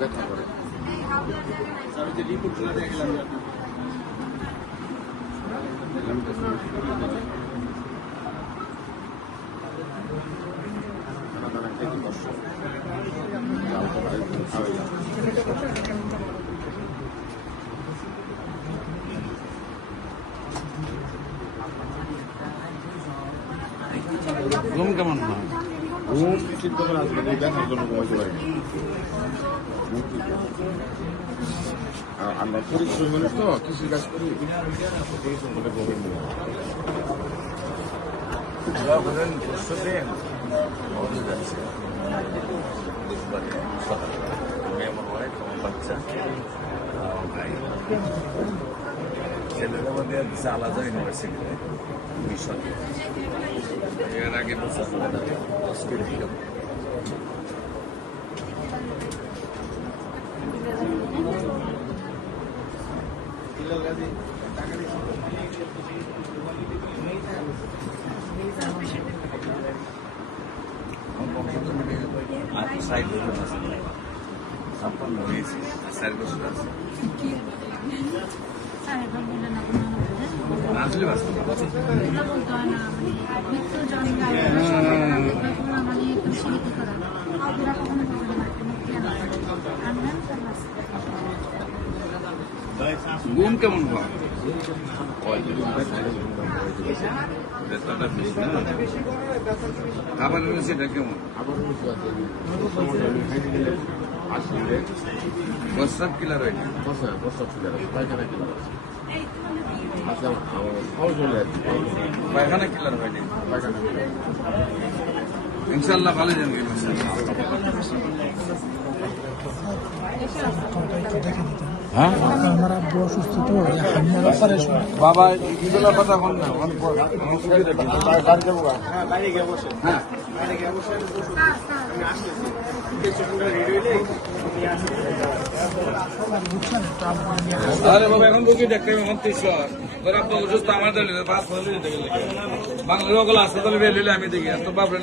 ব্যথা করে। ঘুম কেমন হয়? ঘুম ঠিক করে আসবে, দেখার জন্য ঘুমাইতে পারি। আমরা পরিশ্রম মানুষ তো, কৃষি কাজ করি, পরিশ্রম করে ঘুমের নেই। ছেলেদের মধ্যে আলাদা ইউনিভার্সিটিতে মিশন এর আগে সাইড সম্পূর্ণ হয়েছে সাইড বসে আছে আসলে ঘুম কেমন হয়? খাবার সেটা কেমন? প্রস্রাব কিলার হয় না? পায়খানা কিলার হয় না? ইনশাল্লাহ ভালো জানবে। হ্যাঁ বাবা ইগুলা কথা বল না। আরে বাবা এখন বুকি দেখতে এখন 300 আপনার অসুস্থ আমার বাংলা হাসপাতালে আমি দেখি এত বাপরে